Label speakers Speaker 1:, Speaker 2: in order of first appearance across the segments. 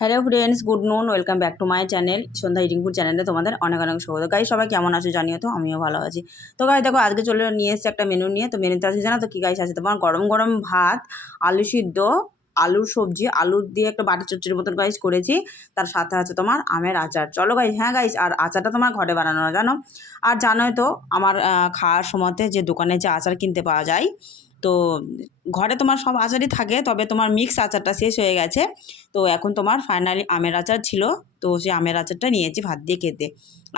Speaker 1: Hello friends good noon welcome back to my channel Sandhya ইটিংপুর চ্যানেলে তোমাদের অনেক অনেক স্বাগত। গাই সবাই কেমন আছো জানিও তো, আমিও ভালো আছি। তো গাই দেখো, আজকে চলে নিয়ে এসেছি একটা মেনু নিয়ে। তো মেনুতে আছে জানো তো কী গাইস আছে? তোমার গরম গরম ভাত, আলু সিদ্ধ, আলুর সবজি, আলু দিয়ে একটা বাটি চচ্চড়ির মতন গাইস করেছি। তার সাথে আছে তোমার আমের আচার। চলো গাইস হ্যাঁ গাইস আর আচারটা তোমার ঘরে বানানো না জানো? আর জানোই তো, আমার খাওয়ার সময়তে যে দোকানে যে আচার কিনতে পাওয়া যায় তো ঘরে তোমার সব আচারই থাকে, তবে তোমার মিক্স আচারটা শেষ হয়ে গেছে। তো এখন তোমার ফাইনালি আমের আচার ছিল, তো সেই আমের আচারটা নিয়েছি ভাত দিয়ে খেতে।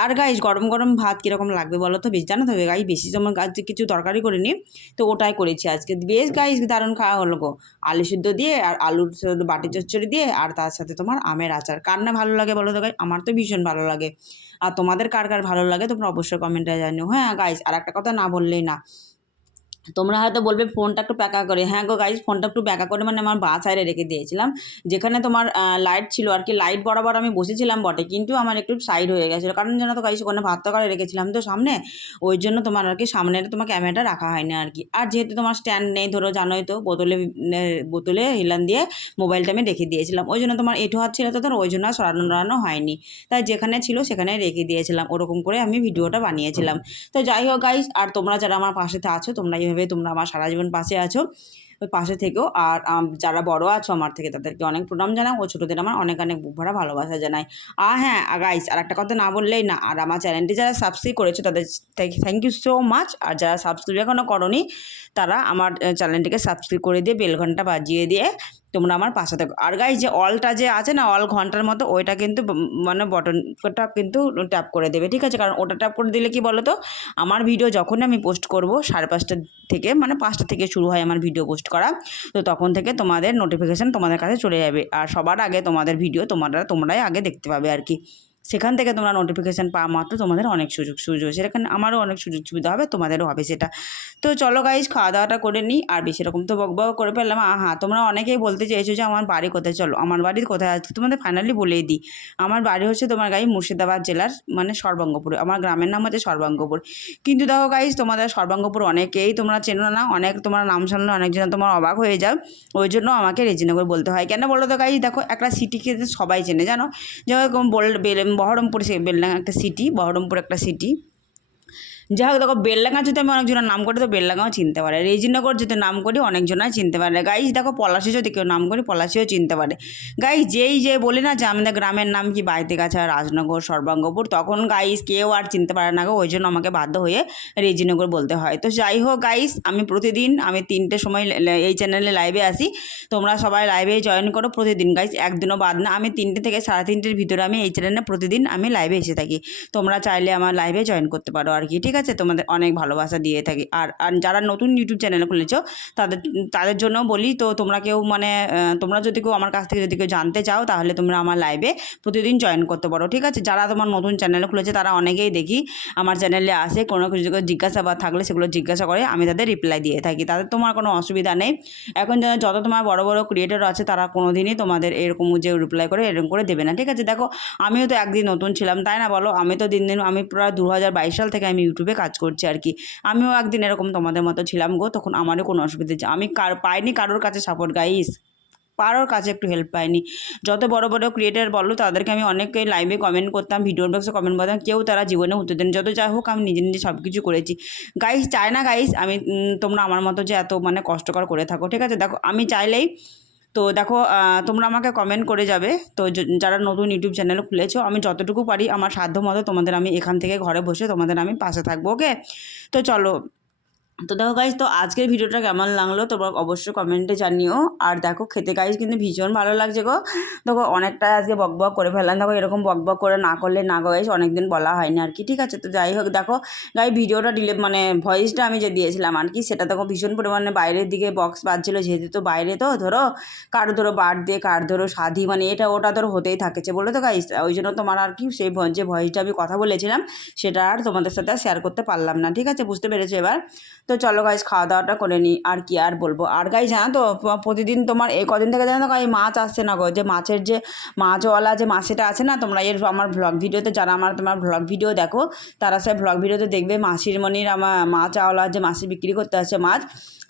Speaker 1: আর গাইস গরম গরম ভাত কীরকম লাগবে বলো তো? বেশ জানো তো গাই বেশি যেমন গাছ কিছু তরকারি করিনি, তো ওটাই করেছি আজকে। বেশ গাইস দারুণ খাওয়া হলো গো। আলু সিদ্ধ দিয়ে আর আলুর বাটি চচ্চড়ি দিয়ে আর তার সাথে তোমার আমের আচার। কার না ভালো লাগে বলো তো গাই আমার তো ভীষণ ভালো লাগে। আর তোমাদের কার কার ভালো লাগে তোমরা অবশ্যই কমেন্টে জানিও। হ্যাঁ গাইস আর একটা কথা না বললেই না। তোমরা হয়তো বলবে ফোনটা একটু প্যাকা করে। হ্যাঁ গো গাইজ ফোনটা একটু প্যাকা করে মানে আমার বা সাইডে রেখে দিয়েছিলাম। যেখানে তোমার লাইট ছিল আর কি লাইট বরাবর আমি বসেছিলাম বটে, কিন্তু আমার একটু সাইড হয়ে গেছিল। কারণ জানো তো গাইজ ওখানে ভাত তরকারি রেখেছিলাম তো সামনে, ওই জন্য তোমার আর কি সামনে তোমার ক্যামেরাটা রাখা হয়নি আর কি। আর যেহেতু তোমার স্ট্যান্ড নেই, ধরো জানোই তো, বোতলে বোতলে হিলান দিয়ে মোবাইলটা আমি রেখে দিয়েছিলাম। ওই জন্য তোমার এটু হাত ছিল তো ধর ওই জন্য সরানো সরানো হয়নি। তাই যেখানে ছিল সেখানে রেখে দিয়েছিলাম। ওরকম করে আমি ভিডিওটা বানিয়েছিলাম। তো যাই হোক গাইজ আর তোমরা যারা আমার পাশেতে আছো, তোমরা এইভাবে তোমরা আমার সারা জীবন পাশে আছো, ওই পাশে থেকেও আর যারা বড় আছো আমার থেকে তাদেরকে অনেক প্রণাম জানাই ও ছোটোদের আমার অনেক অনেক বুক ভরা ভালোবাসা জানাই আর হ্যাঁ গাইস আর একটা কথা না বললেই না, আর আমার চ্যানেলটি যারা সাবস্ক্রাইব করেছ তাদের থ্যাংক ইউ সো মাচ আর যারা সাবস্ক্রাইব এখনও করনি, তারা আমার চ্যানেলটিকে সাবস্ক্রাইব করে দিয়ে বেল ঘণ্টা বাজিয়ে দিয়ে তোমরা আমার পাশে থাকো। আর গাই যে অলটা যে আছে না অল ঘণ্টার মতো, ওইটা কিন্তু মানে বটনটা কিন্তু ট্যাপ করে দেবে, ঠিক আছে? কারণ ওটা ট্যাপ করে দিলে কি বলো তো আমার ভিডিও যখন আমি পোস্ট করব, সাড়ে পাঁচটা থেকে মানে পাঁচটা থেকে শুরু হয় আমার ভিডিও পোস্ট করা, তো তখন থেকে তোমাদের নোটিফিকেশান তোমাদের কাছে চলে যাবে। আর সবার আগে তোমাদের ভিডিও তোমরা, তোমরাই আগে দেখতে পাবে আর কি। সেখান থেকে তোমরা নোটিফিকেশান পাওয়া মাত্র তোমাদের অনেক সুযোগ সুযোগ সেখানে আমারও অনেক সুযোগ সুবিধা হবে, তোমাদেরও হবে সেটা। তো চলো গাইজ খাওয়া দাওয়াটা করে নিই। আর বেশি রকম তো বকবক করে ফেললাম। হ্যাঁ তোমরা অনেকেই বলতে চেয়েছো যে আমার বাড়ি কোথায়? চলো, আমার বাড়ি কোথায় আছে? তোমাদের ফাইনালি বলেই দিই। আমার বাড়ি হচ্ছে তোমার গাই মুর্শিদাবাদ জেলার মানে সর্বাঙ্গপুর। আমার গ্রামের নাম হচ্ছে সর্বাঙ্গপুর। কিন্তু দেখো গাইজ তোমাদের সর্বাঙ্গপুর অনেকেই তোমরা চেনো না। অনেক তোমার নাম শুনলে অনেকজন তোমার অবাক হয়ে যাও ওই জন্য আমাকে রেজিনগর বলতে হয়। কেন বলো তো গাইজ দেখো একটা সিটিকে সবাই চেনে, জানো? যেরকম বেল- বহরমপুর সে বেলডাঙ্গা একটা সিটি বহরমপুর একটা সিটি যাই হোক, দেখো বেলডাঙ্গা যদি আমি অনেকজনের নাম করি, তো বেলডাঙ্গাও চিনতে পারে। রেজিনগর যদি নাম করি, অনেকজনাই চিনতে পারে। গাইজ দেখো, পলাশি যদি কেউ নাম করি, পলাশিও চিনতে পারে। গাইজ যেই যে বলি না যে, আমাদের গ্রামের নাম কি বাইতে গাছা রাজনগর, সর্বাঙ্গপুর, তখন গাইজ কেউ আর চিনতে পারে না গো, ওই জন্য আমাকে বাধ্য হয়ে রেজিনগর বলতে হয়। তো যাই হোক গাইজ আমি প্রতিদিন, আমি তিনটে সময় এই চ্যানেলে লাইভে আসি তোমরা সবাই লাইভে জয়েন করো প্রতিদিন গাইজ একদিনও বাদ না। আমি তিনটে থেকে সাড়ে তিনটের ভিতরে আমি এই চ্যানেলে প্রতিদিন আমি লাইভে এসে থাকি। তোমরা চাইলে আমার লাইভে জয়েন করতে পারো আর কি, ঠিক আছে? তোমাদের অনেক ভালোবাসা দিয়ে থাকি। আর আর যারা নতুন ইউটিউব চ্যানেল খুলেছো, তাদের তাদের জন্য বলি, তো তোমরা কেউ মানে তোমরা যদি কেউ আমার কাছ থেকে যদি কেউ জানতে চাও, তাহলে তোমরা আমার লাইভে প্রতিদিন জয়েন করতে পারো, ঠিক আছে? যারা তোমার নতুন চ্যানেল খুলেছে, তারা অনেকেই দেখি আমার চ্যানেলে আসে, কোনো কিছু জিজ্ঞাসাবাদ থাকলে সেগুলো জিজ্ঞাসা করে, আমি তাদের রিপ্লাই দিয়ে থাকি। তাদের তোমার কোনো অসুবিধা নেই। এখন যত তোমার বড় বড় ক্রিয়েটর আছে, তারা কোনো দিনই তোমাদের এরকম যে রিপ্লাই করে, এরকম করে দেবে না, ঠিক আছে? দেখো, আমিও তো একদিন নতুন ছিলাম, তাই না বলো? আমি তো দিন দিন, আমি প্রায় দু হাজার বাইশ সাল থেকে আমি ইউটিউবে কাজ করছে আর কি। আমিও একদিন এরকম তোমাদের মতো ছিলাম গো, তখন আমারও কোনো অসুবিধা আমি কার, পাইনি কারোর কাছে সাপোর্ট গাইস কারোর কাছে একটু হেল্প পাইনি। যত বড় বড় ক্রিয়েটার বলো, তাদেরকে আমি অনেককে লাইভে কমেন্ট করতাম ভিডিও বক্সে কমেন্ট করতাম কেউ তারা জীবনে উত্তর দেন যত যাই হোক, আমি নিজে নিজে সব কিছু করেছি। গাইস চায় না গাইস আমি তোমরা আমার মতো যে এত মানে কষ্টকর করে থাকো, ঠিক আছে? দেখো, আমি চাইলেই তো দেখো তোমরা আমাকে কমেন্ট করে যাবে। তো যারা নতুন ইউটিউব চ্যানেল খুলেছো, আমি যতটুকু পারি, আমার সাধ্য মতো তোমাদের আমি এখান থেকে ঘরে বসে তোমাদের আমি পাশে থাকব ওকে তো চলো তো দেখো গাইজ তো আজকের ভিডিওটা কেমন লাগল তোমরা অবশ্যই কমেন্টে জানিও। আর দেখো খেতে গাইজ কিন্তু ভীষণ ভালো লাগছে গো। দেখো অনেকটা আজকে বক বক করে ফেললাম। দেখো এরকম বক বক করে না করলে না গাইজ অনেকদিন বলা হয়নি আর কি। ঠিক আছে, তো যাই হোক, দেখো গাই ভিডিওটা ডিলে মানে ভয়েসটা আমি যে দিয়েছিলাম আর কি, সেটা দেখো ভীষণ পরিমাণে বাইরের দিকে বক্স বাজছিলো, যেহেতু তো বাইরে তো, ধরো কার ধরো বার দিয়ে, কার ধরো স্বাধী মানে এটা ওটা ধরো হতেই থাকেছে, বলে তো গাইজ ওই জন্য তোমার আর কি সেই যে ভয়েসটা আমি কথা বলেছিলাম, সেটা আর তোমাদের সাথে শেয়ার করতে পারলাম না। ঠিক আছে, বুঝতে পেরেছ এবার? তো চলো গাইজ খাওয়া দাওয়াটা করে নিই আর কি আর বলব? আর গাইজ জানো তো প্রতিদিন তোমার এই কদিন থেকে জানো তো এই মাছ আসছে না গো। যে মাছের যে মাছওয়ালা যে মাছেটা আছে না, তোমরা এর আমার ভ্লগ ভিডিওতে, যারা আমার তোমার ভ্লগ ভিডিও দেখো, তারা সে ভ্লগ ভিডিওতে দেখবে মাসির মনির আমার মাছওয়ালা যে মাসি বিক্রি করতে আসছে মাছ।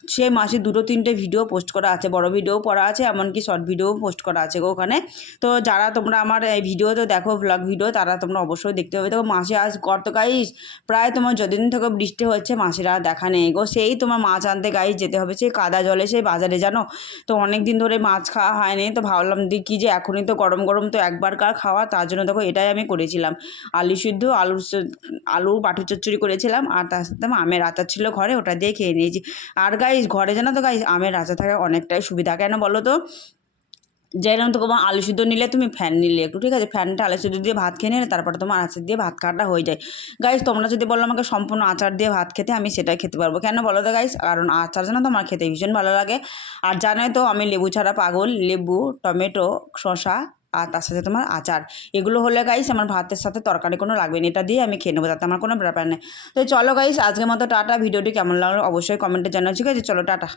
Speaker 1: সেই মাসে দুটো তিনটে ভিডিও পোস্ট করা আছে, বড় ভিডিও পড়া আছে, এমনকি শর্ট ভিডিও পোস্ট করা আছে ওখানে। তো যারা তোমরা আমার এই ভিডিওতে দেখো ব্লগ ভিডিও তারা তোমরা অবশ্যই দেখতে পাবে। দেখো মাসে আজ গত গাইস, প্রায় তোমার যতদিন থেকে বৃষ্টি হচ্ছে, মাসের আর দেখা নেই গো। সেই তোমার মাছ আনতে গাইস যেতে হবে, সেই কাদা জলে, সেই বাজারে, জানো? তো অনেক দিন ধরে মাছ খাওয়া হয়নি, তো ভাবলাম কী যে এখনই তো গরম গরম তো একবার কার খাওয়া, তার জন্য দেখো এটাই আমি করেছিলাম। আলু সিদ্ধ আলুর স- আলু বাটু চচ্চড়ি করেছিলাম, আর তার সাথে আমের আচার ছিল ঘরে, ওটা দিয়ে খেয়ে নিয়েছি। আর গাইস ঘরে জানো তো গাইস আমের আচার থাকা অনেকটাই সুবিধা। কেন বলো তো? যেরকম তো তোমার আলু সিদ্ধ নিলে তুমি ফ্যান নিলে একটু, ঠিক আছে? ফ্যানটা আলু সিদ্ধ দিয়ে ভাত খেয়ে নিলে তারপরে তোমার আচার দিয়ে ভাত খাওয়াটা হয়ে যায়। গাইস তোমরা যদি বলো আমাকে সম্পূর্ণ আচার দিয়ে ভাত খেতে, আমি সেটাই খেতে পারব। কেন বলো তো গাইস কারণ আচার জানো তো আমার খেতে ভীষণ ভালো লাগে। আর জানোই তো আমি লেবু ছাড়া পাগল। লেবু, টমেটো, শসা আর তার সাথে তোমার আচার। এগুলো হলে গাইস আমার ভাতের সাথে তরকারি কোনো লাগবে না। এটা দিয়ে আমি খেয়ে নেব, তাতে আমার কোনো ব্যাপার নেই। তো চলো গাইস আজকের মতো টাটা। ভিডিওটি কেমন লাগল অবশ্যই কমেন্টে জানাও, ঠিক আছে? চলো টাটা।